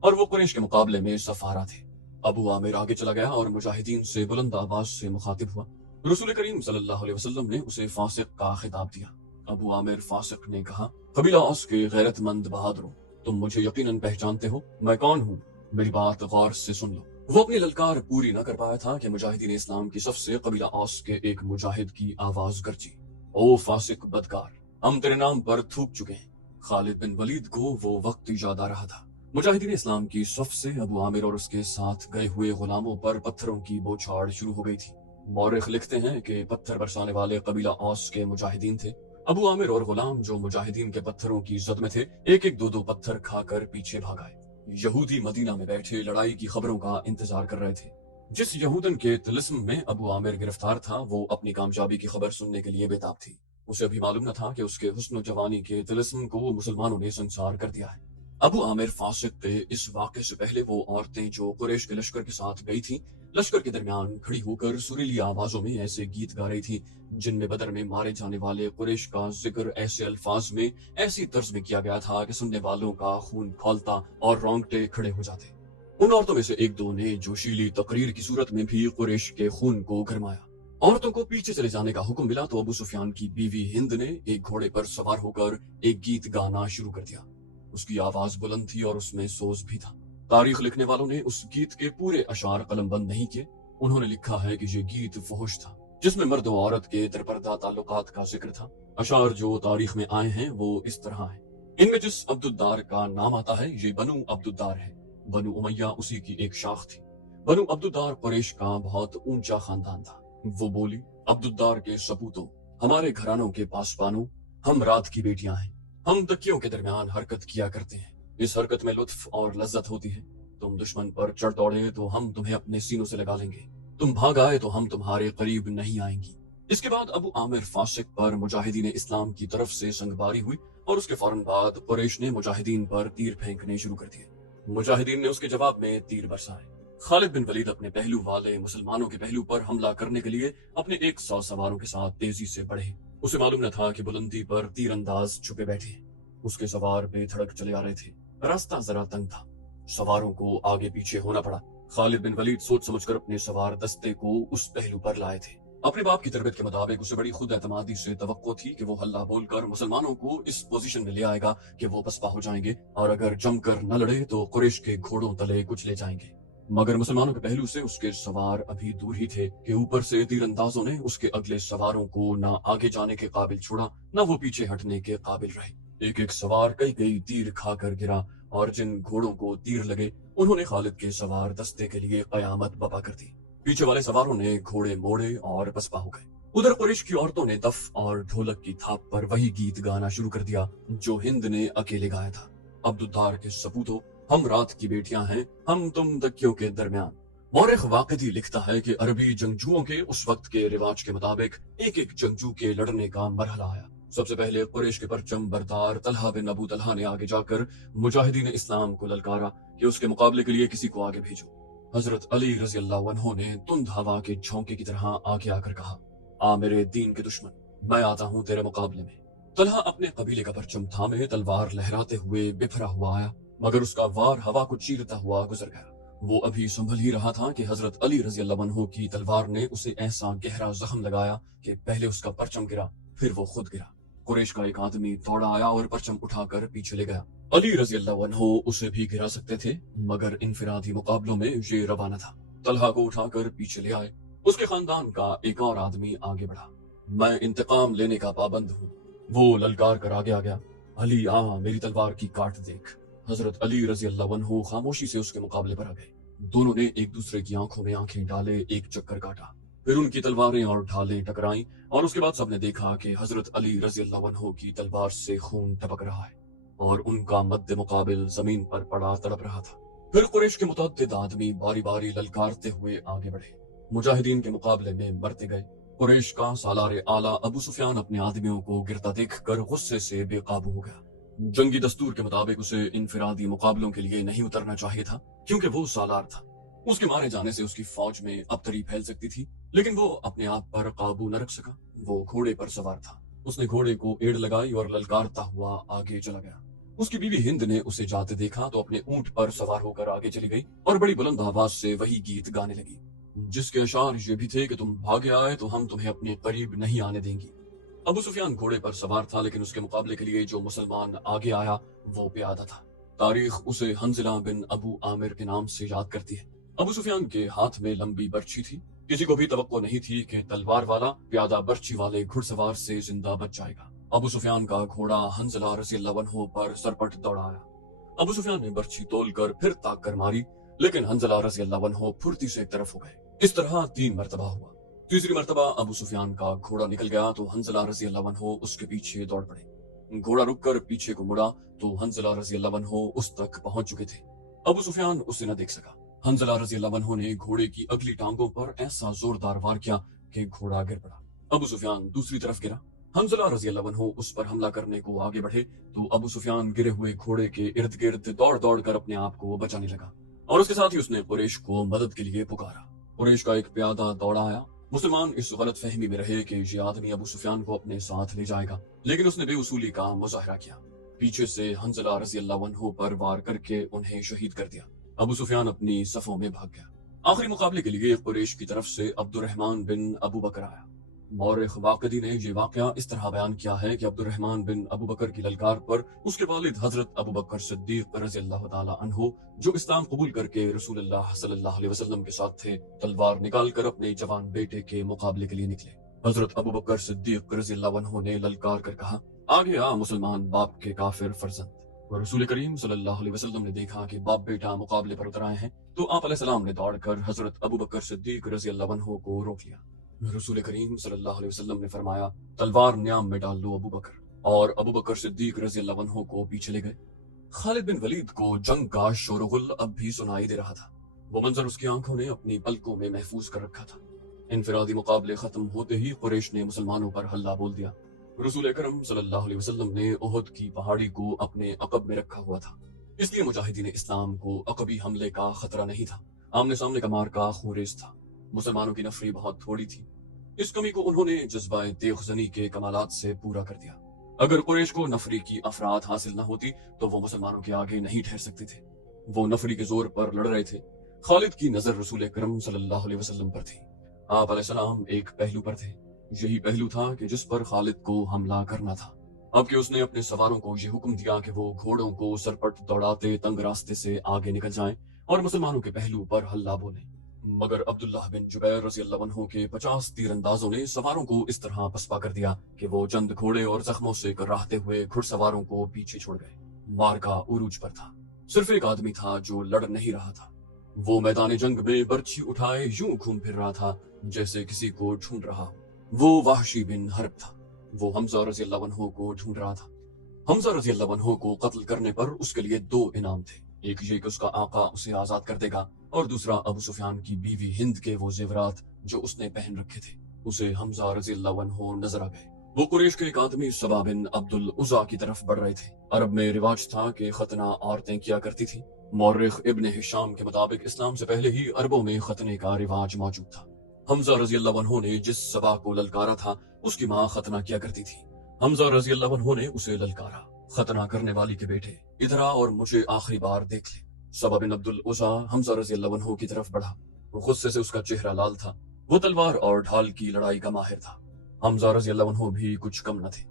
اور وہ قریش کے مقابلے میں سفارہ تھے۔ ابو عامر آگے چلا گیا اور مجاہدین سے بلند آواز سے مخاطب ہوا۔ رسول کریم صلی اللہ علیہ وسلم نے اسے فاسق کا خطاب دیا۔ ابو عامر فاسق نے کہا، قبیلہ اوس کے غیرت مند بہادروں، تم مجھے یقیناً پہچانتے ہو، میں کون ہوں؟ میری بات غور سے سن لو۔ وہ اپنی للکار پوری نہ کر پایا تھا کہ مجاہدین اسلام کی صف سے قبیلہ اوس کے ایک مجاہد کی آواز گرجی، او فاسق بدکار، ہم تیرے نام پر تھوک چکے ہیں۔ خالد بن ولید کو وہ وقت یاد آ رہا تھا۔ مجاہدین اسلام کی صف سے ابو عامر اور اس کے ساتھ گئے ہوئے غلاموں پر پتھروں کی بوچھاڑ شروع ہو گئی تھی۔ مورخ لکھتے ہیں کہ پتھر برسانے والے قبیلہ اوس کے مجاہدین تھے۔ ابو عامر اور غلام جو مجاہدین کے پتھروں کی زد میں تھے، ایک ایک دو پتھر کھا کر پیچھے بھاگ آئے۔ یہودی مدینہ میں بیٹھے لڑائی کی خبروں کا انتظار کر رہے تھے۔ جس یہودن کے طلسم میں ابو عامر گرفتار تھا، وہ اپنی کامیابی کی خبر سننے کے لیے بے تاب تھی۔ اسے ابھی معلوم نہ تھا کہ اس کے حسن و جوانی کے طلسم کو مسلمانوں نے سنسار کر دیا ہے۔ ابو عامر فاسق تھے۔ اس واقعے سے پہلے وہ عورتیں جو قریش کے لشکر کے ساتھ گئی تھیں، لشکر کے درمیان کھڑی ہو کر سریلی آوازوں میں ایسے گیت گا رہی تھی جن میں بدر میں مارے جانے والے قریش کا ذکر ایسے الفاظ میں، ایسی طرز میں کیا گیا تھا کہ سننے والوں کا خون کھولتا اور رونگٹے کھڑے ہو جاتے۔ ان عورتوں میں سے ایک دو نے جوشیلی تقریر کی صورت میں بھی قریش کے خون کو گرمایا۔ عورتوں کو پیچھے چلے جانے کا حکم ملا تو ابو سفیان کی بیوی ہند نے ایک گھوڑے پر سوار ہو کر ایک گیت گانا شروع کر دیا۔ اس کی آواز بلند تھی اور اس میں سوز بھی تھا۔ تاریخ لکھنے والوں نے اس گیت کے پورے اشعار قلم بند نہیں کیے۔ انہوں نے لکھا ہے کہ یہ گیت فحش تھا، جس میں مرد و عورت کے درپردہ تعلقات کا ذکر تھا۔ اشعار جو تاریخ میں آئے ہیں وہ اس طرح ہیں۔ ان میں جس عبد الدار کا نام آتا ہے یہ بنو عبد الدار ہے۔ بنو امیہ اسی کی ایک شاخ تھی۔ بنو عبد الدار قریش کا بہت اونچا خاندان تھا۔ وہ بولی، عبد الدار کے سپوتوں، ہمارے گھرانوں کے پاسبانوں، ہم رات کی بیٹیاں ہیں، ہم تکیوں کے درمیان حرکت کیا کرتے ہیں۔ اس حرکت میں لطف اور لذت ہوتی ہے۔ تم دشمن پر چڑھ دوڑے تو ہم تمہیں اپنے سینوں سے لگا لیں گے، تم بھاگ آئے تو ہم تمہارے قریب نہیں آئیں گی۔ اس کے بعد ابو عامر فاسق پر مجاہدین اسلام کی طرف سے سنگباری ہوئی اور اس کے فوراً بعد قریش نے مجاہدین پر تیر پھینکنے شروع کر دیے۔ مجاہدین نے اس کے جواب میں تیر برسائے۔ خالد بن ولید اپنے پہلو والے مسلمانوں کے پہلو پر حملہ کرنے کے لیے اپنے 100 سواروں کے ساتھ تیزی سے بڑھے۔ اسے معلوم نہ تھا کہ بلندی پر تیر انداز چھپے بیٹھے ہیں۔ اس کے سوار بے دھڑک چلے آ رہے تھے۔ راستہ ذرا تنگ تھا، سواروں کو آگے پیچھے ہونا پڑا۔ خالد بن ولید سوچ سمجھ کر اپنے سوار دستے کو اس پہلو پر لائے تھے۔ اپنے باپ کی تربیت کے مطابق اسے بڑی خود اعتمادی سے توقع تھی کہ وہ ہلہ بول کر مسلمانوں کو اس پوزیشن میں لے آئے گا کہ وہ پسپا ہو جائیں گے، اور اگر جم کر نہ لڑے تو قریش کے گھوڑوں تلے کچھ لے جائیں گے۔ مگر مسلمانوں کے پہلو سے اس کے سوار ابھی دور ہی تھے کہ اوپر سے تیر اندازوں نے اس کے اگلے سواروں کو نہ آگے جانے کے قابل چھوڑا، نہ وہ پیچھے ہٹنے کے قابل رہے۔ ایک ایک سوار کئی تیر کھا کر گرا، اور جن گھوڑوں کو تیر لگے انہوں نے خالد کے سوار دستے کے لیے قیامت بپا کر دی۔ پیچھے والے سواروں نے گھوڑے موڑے اور پسپا ہو گئے۔ ادھر قریش کی عورتوں نے دف اور ڈھولک کی تھاپ پر وہی گیت گانا شروع کر دیا جو ہند نے اکیلے گایا تھا۔ عبد الدار کے سپوتوں، ہم رات کی بیٹیاں ہیں، ہم تم تکیوں کے درمیان۔ مورخ واقعی لکھتا ہے کہ عربی جنگجوؤں کے اس وقت کے رواج کے مطابق ایک ایک جنگجو کے لڑنے کا مرحلہ آیا۔ سب سے پہلے قریش کے پرچم بردار طلحہ بن ابو طلحہ نے آگے جا کر مجاہدین اسلام کو للکارا کہ اس کے مقابلے کے لیے کسی کو آگے بھیجو۔ حضرت علی رضی اللہ عنہ نے تند ہوا کے جھونکے کی طرح آگے آ کر کہا، آ میرے دین کے دشمن، میں آتا ہوں تیرے مقابلے میں۔ طلحہ اپنے قبیلے کا پرچم تھامے تلوار لہراتے ہوئے بفرا ہوا آیا، مگر اس کا وار ہوا کو چیرتا ہوا گزر گیا۔ وہ ابھی سنبھل ہی رہا تھا کہ حضرت علی رضی اللہ عنہ کی تلوار نے اسے ایسا گہرا زخم لگایا کہ پہلے اس کا پرچم گرا، پھر وہ خود گرا۔ قریش کا ایک آدمی دوڑا آیا اور پرچم اٹھا کر پیچھے لے گیا۔ علی رضی اللہ عنہ اسے بھی گرا سکتے تھے، مگر انفرادی مقابلوں میں یہ روا نہ تھا۔ طلحہ کو اٹھا کر پیچھے لے آئے۔ اس کے خاندان کا ایک اور آدمی آگے بڑھا۔ میں انتقام لینے کا پابند ہوں، وہ للکار کر آگے آ گیا، علی آ میری تلوار کی کاٹ دیکھ۔ حضرت علی رضی اللہ عنہ خاموشی سے اس کے مقابلے پر آ گئے۔ دونوں نے ایک دوسرے کی آنکھوں میں آنکھیں ڈالے، ایک چکر کاٹا، پھر ان کی تلواریں اور ڈھالیں ٹکرائیں، اور اس کے بعد سب نے دیکھا کہ حضرت علی رضی اللہ عنہ کی تلوار سے خون ٹپک رہا ہے اور ان کا مد مقابل زمین پر پڑا تڑپ رہا تھا۔ پھر قریش کے متعدد آدمی باری باری للکارتے ہوئے آگے بڑھے، مجاہدین کے مقابلے میں مرتے گئے۔ قریش کا سالار اعلیٰ ابو سفیان اپنے آدمیوں کو گرتا دیکھ کر غصے سے بے قابو ہو گیا۔ جنگی دستور کے مطابق اسے انفرادی مقابلوں کے لیے نہیں اترنا چاہیے تھا، کیونکہ وہ سالار تھا۔ اس کے مارے جانے سے اس کی فوج میں ابتری پھیل سکتی تھی، لیکن وہ اپنے آپ پر قابو نہ رکھ سکا۔ وہ گھوڑے پر سوار تھا۔ اس نے گھوڑے کو ایڑ لگائی اور للکارتا ہوا آگے چلا گیا۔ اس کی بیوی ہند نے اسے جاتے دیکھا تو اپنے اونٹ پر سوار ہو کر آگے چلی گئی اور بڑی بلند آواز سے وہی گیت گانے لگی، جس کے اشعار یہ بھی تھے کہ تم بھاگے آئے تو ہم تمہیں اپنے قریب نہیں آنے دیں گی۔ ابو سفیان گھوڑے پر سوار تھا، لیکن اس کے مقابلے کے لیے جو مسلمان آگے آیا وہ پیادہ تھا۔ تاریخ اسے حنظلہ بن ابو عامر کے نام سے یاد کرتی ہے۔ ابو سفیان کے ہاتھ میں لمبی برچھی تھی، کسی کو بھی توقع نہیں تھی کہ تلوار والا پیادہ برچھی والے گھڑ سوار سے زندہ بچ جائے گا۔ ابو سفیان کا گھوڑا حنظلہ رضی اللہ عنہ پر سرپٹ دوڑایا۔ ابو سفیان نے برچھی تول کر پھر تاک کر ماری، لیکن حنظلہ رضی اللہ عنہ پھرتی سے ایک طرف ہو گئے۔ اس طرح 3 مرتبہ ہوا۔ تیسری مرتبہ ابو سفیان کا گھوڑا نکل گیا تو حنظلہ رضی اللہ عنہ اس کے پیچھے دوڑ پڑے۔ گھوڑا رک کر پیچھے کو مڑا تو حنظلہ رضی اللہ عنہ اس تک پہنچ چکے تھے۔ ابو سفیان اسے نہ دیکھ سکا۔ حنظلہ رضی اللہ عنہ نے گھوڑے کی اگلی ٹانگوں پر ایسا زوردار وار کیا کہ گھوڑا گر پڑا۔ ابو سفیان دوسری طرف گرا۔ حنظلہ رضی اللہ عنہ اس پر حملہ کرنے کو آگے بڑھے تو ابو سفیان گرے ہوئے گھوڑے کے ارد گرد دوڑ دوڑ کر اپنے آپ کو بچانے لگا، اور اس کے ساتھ ہی اس نے قریش کو مدد کے لیے پکارا۔ قریش کا ایک پیادہ دوڑا آیا۔ مسلمان اس غلط فہمی میں رہے کہ یہ آدمی ابو سفیان کو اپنے ساتھ لے جائے گا، لیکن اس نے بے اصولی کا مظاہرہ کیا، پیچھے سے حنظلہ رضی اللہ عنہ پر وار کر کے انہیں شہید کر دیا۔ ابو سفیان اپنی صفوں میں بھاگ گیا۔ آخری مقابلے کے لیے قریش کی طرف سے عبد الرحمن بن ابو بکر آیا۔ مورخ واقدی نے یہ واقعہ اس طرح بیان کیا ہے کہ عبد الرحمن بن ابو بکر کی للکار پر اس کے والد حضرت ابو بکر صدیق رضی اللہ تعالی عنہ، جو اسلام قبول کر کے رسول اللہ صلی اللہ علیہ وسلم کے ساتھ تھے، تلوار نکال کر اپنے جوان بیٹے کے مقابلے کے لیے نکلے۔ حضرت ابو بکر صدیق رضی اللہ عنہ نے للکار کر کہا، آگے آ مسلمان باپ کے کافر فرزند۔ اور رسول کریم صلی اللہ علیہ وسلم نے دیکھا کہ باپ بیٹا مقابلے پر اتر آئے ہیں تو آپ علیہ السلام نے دوڑ کر حضرت ابو بکر صدیق رضی اللہ عنہ کو روک لیا۔ رسول کریم صلی اللہ علیہ وسلم نے فرمایا، تلوار نیام میں ڈال لو ابو بکر، اور ابو بکر صدیق رضی اللہ عنہ کو پیچھے لے گئے۔ خالد بن ولید کو جنگ کا شور و غل اب بھی سنائی دے رہا تھا۔ وہ منظر اس کی آنکھوں نے اپنی پلکوں میں محفوظ کر رکھا تھا۔ انفرادی مقابلے ختم ہوتے ہی قریش نے مسلمانوں پر حلہ بول دیا۔ رسول اکرم صلی اللہ علیہ وسلم نے احد کی پہاڑی کو اپنے عقب میں رکھا ہوا تھا، اس لیے مجاہدین اسلام کو عقبی حملے کا خطرہ نہیں تھا۔ آمنے سامنے کا مارکا خونریز تھا۔ مسلمانوں کی نفری بہت تھوڑی تھی۔ اس کمی کو انہوں نے جذبہ تیغ زنی کے کمالات سے پورا کر دیا۔ اگر قریش کو نفری کی افراد حاصل نہ ہوتی تو وہ مسلمانوں کے آگے نہیں ٹھہر سکتے تھے۔ وہ نفری کے زور پر لڑ رہے تھے۔ خالد کی نظر رسول اکرم صلی اللہ علیہ وسلم پر تھی۔ آپ علیہ السلام ایک پہلو پر تھے، یہی پہلو تھا کہ جس پر خالد کو حملہ کرنا تھا۔ اب کہ اس نے اپنے سواروں کو یہ حکم دیا کہ وہ گھوڑوں کو سرپٹ دوڑاتے تنگ راستے سے آگے نکل جائیں اور مسلمانوں کے پہلو پر حلہ بولیں، مگر عبداللہ بن جبیر رضی اللہ عنہ کے 50 تیر اندازوں نے سواروں کو اس طرح پسپا کر دیا کہ وہ چند گھوڑے اور زخموں سے کراہتے ہوئے گھڑ سواروں کو پیچھے چھوڑ گئے۔ مارکا عروج پر تھا۔ صرف ایک آدمی تھا جو لڑ نہیں رہا تھا۔ وہ میدان جنگ میں برچھی اٹھائے یوں گھوم پھر رہا تھا جیسے کسی کو ڈھونڈ رہا ہو۔ وہ وحشی بن حرب تھا۔ وہ حمزہ رضی اللہ عنہ کو ڈھونڈ رہا تھا۔ حمزہ رضی اللہ عنہ کو قتل کرنے پر اس کے لیے 2 انعام تھے، ایک یہ کہ اس کا آقا اسے آزاد کر دے گا، اور دوسرا ابو سفیان کی بیوی ہند کے وہ زیورات جو اس نے پہن رکھے تھے۔ اسے حمزہ رضی اللہ عنہ نظر آ گئے۔ وہ قریش کے ایک آدمی سبا بن عبد العزا کی طرف بڑھ رہے تھے۔ عرب میں رواج تھا کہ ختنہ عورتیں کیا کرتی تھیں۔ مورخ ابن ہشام کے مطابق اسلام سے پہلے ہی عربوں میں ختنے کا رواج موجود تھا۔ حمزہ رضی اللہ عنہ نے جس سبا کو للکارا تھا اس کی ماں ختنہ کیا کرتی تھی۔ حمزہ رضی اللہ عنہ نے اسے للکارا، ختنہ کرنے والی کے بیٹے ادھر آ اور مجھے آخری بار دیکھ لے۔ سبا بن عبد العزا حمزہ رضی اللہ عنہ کی طرف بڑھا۔ وہ غصے سے اس کا چہرہ لال تھا۔ وہ تلوار اور ڈھال کی لڑائی کا ماہر تھا۔ حمزہ رضی اللہ عنہ بھی کچھ کم نہ تھے۔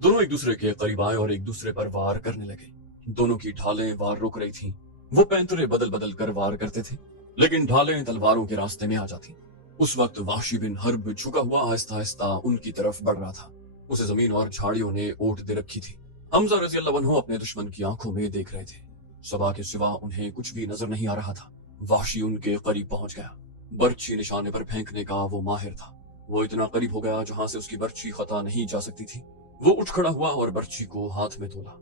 دونوں ایک دوسرے کے قریب آئے اور ایک دوسرے پر وار کرنے لگے۔ دونوں کی ڈھالیں وار روک رہی تھیں۔ وہ پینترے بدل بدل کر وار کرتے تھے، لیکن ڈھالیں تلواروں کے راستے میں آ جاتی۔ اس وقت وحشی بن حرب جھکا ہوا آہستہ آہستہ ان کی طرف بڑھ رہا تھا۔ اسے زمین اور جھاڑیوں نے اوٹ دے رکھی تھی۔ حمزہ رضی اللہ عنہ اپنے دشمن کی آنکھوں میں دیکھ رہے تھے۔ سبا کے سوا انہیں کچھ بھی نظر نہیں آ رہا تھا۔ وحشی ان کے قریب پہنچ گیا۔ برچھی نشانے پر پھینکنے کا وہ ماہر تھا۔ وہ اتنا قریب ہو گیا جہاں سے اس کی برچھی خطا نہیں جا سکتی تھی۔ وہ اٹھ کھڑا ہوا اور برچھی کو ہاتھ میں تولا،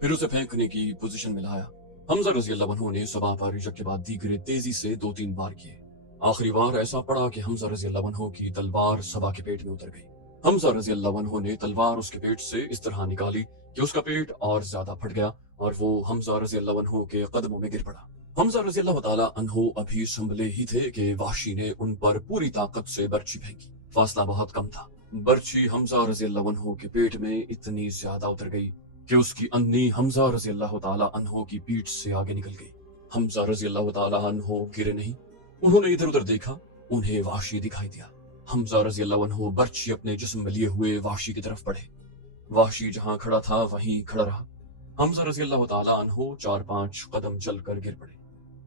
پھر اسے پھینکنے کی پوزیشن میں لایا۔ حمزہ رضی اللہ عنہ نے سبا پر یک کے بعد دیگرے تیزی سے 2-3 بار کیے۔ آخری بار ایسا پڑا کہ حمزہ رضی اللہ عنہ کی تلوار سبا کے پیٹ میں اتر گئی۔ حمزہ رضی اللہ عنہ نے تلوار اس کے پیٹ سے اس طرح نکالی کہ اس کا پیٹ اور زیادہ پھٹ گیا اور وہ حمزہ رضی اللہ عنہ کے قدموں میں گر پڑا۔ حمزہ رضی اللہ تعالی عنہ ابھی سنبھلے ہی تھے کہ وحشی نے ان پر پوری طاقت سے برچھی پھینکی۔ فاصلہ بہت کم تھا۔ برچھی حمزہ رضی اللہ عنہ کے پیٹ میں اتنی زیادہ اتر گئی کہ اس کی امی حمزہ رضی اللہ تعالی عنہ کی پیٹھ سے آگے نکل گئی۔ حمزہ رضی اللہ تعالی عنہ گرے نہیں، انہوں نے ادھر ادھر دیکھا، انہیں وحشی دکھائی دیا۔ حمزہ رضی اللہ عنہ برچی اپنے جسم میں لیے ہوئے وحشی کی طرف بڑھے۔ وحشی جہاں کھڑا تھا وہیں کھڑا رہا۔ حمزہ رضی اللہ تعالی عنہ 4-5 قدم چل کر گر پڑے۔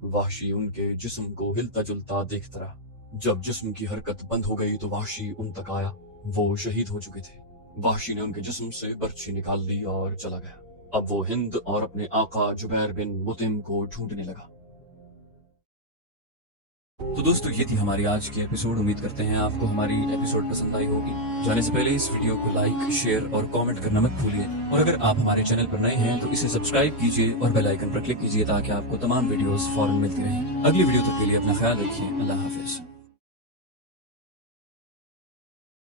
وحشی ان کے جسم کو ہلتا جلتا دیکھتا رہا۔ جب جسم کی حرکت بند ہو گئی تو وحشی ان تک آیا، وہ شہید ہو چکے تھے۔ وحشی نے ان کے جسم سے برچھی نکال لی اور چلا گیا۔ اب وہ ہند اور اپنے آقا جبیر بن مطعم کو ڈھونڈنے لگا۔ تو دوستو یہ تھی ہماری آج کی ایپیسوڈ۔ امید کرتے ہیں آپ کو ہماری ایپیسوڈ پسند آئی ہوگی۔ جانے سے پہلے اس ویڈیو کو لائک، شیئر اور کامنٹ کرنا مت بھولیے، اور اگر آپ ہمارے چینل پر نئے ہیں تو اسے سبسکرائب کیجیے اور بیل آئیکن پر کلک کیجیے تاکہ آپ کو تمام ویڈیوز فوراً ملتی رہیں۔ اگلی ویڈیو تک کے لیے اپنا خیال رکھیے۔ اللہ حافظ۔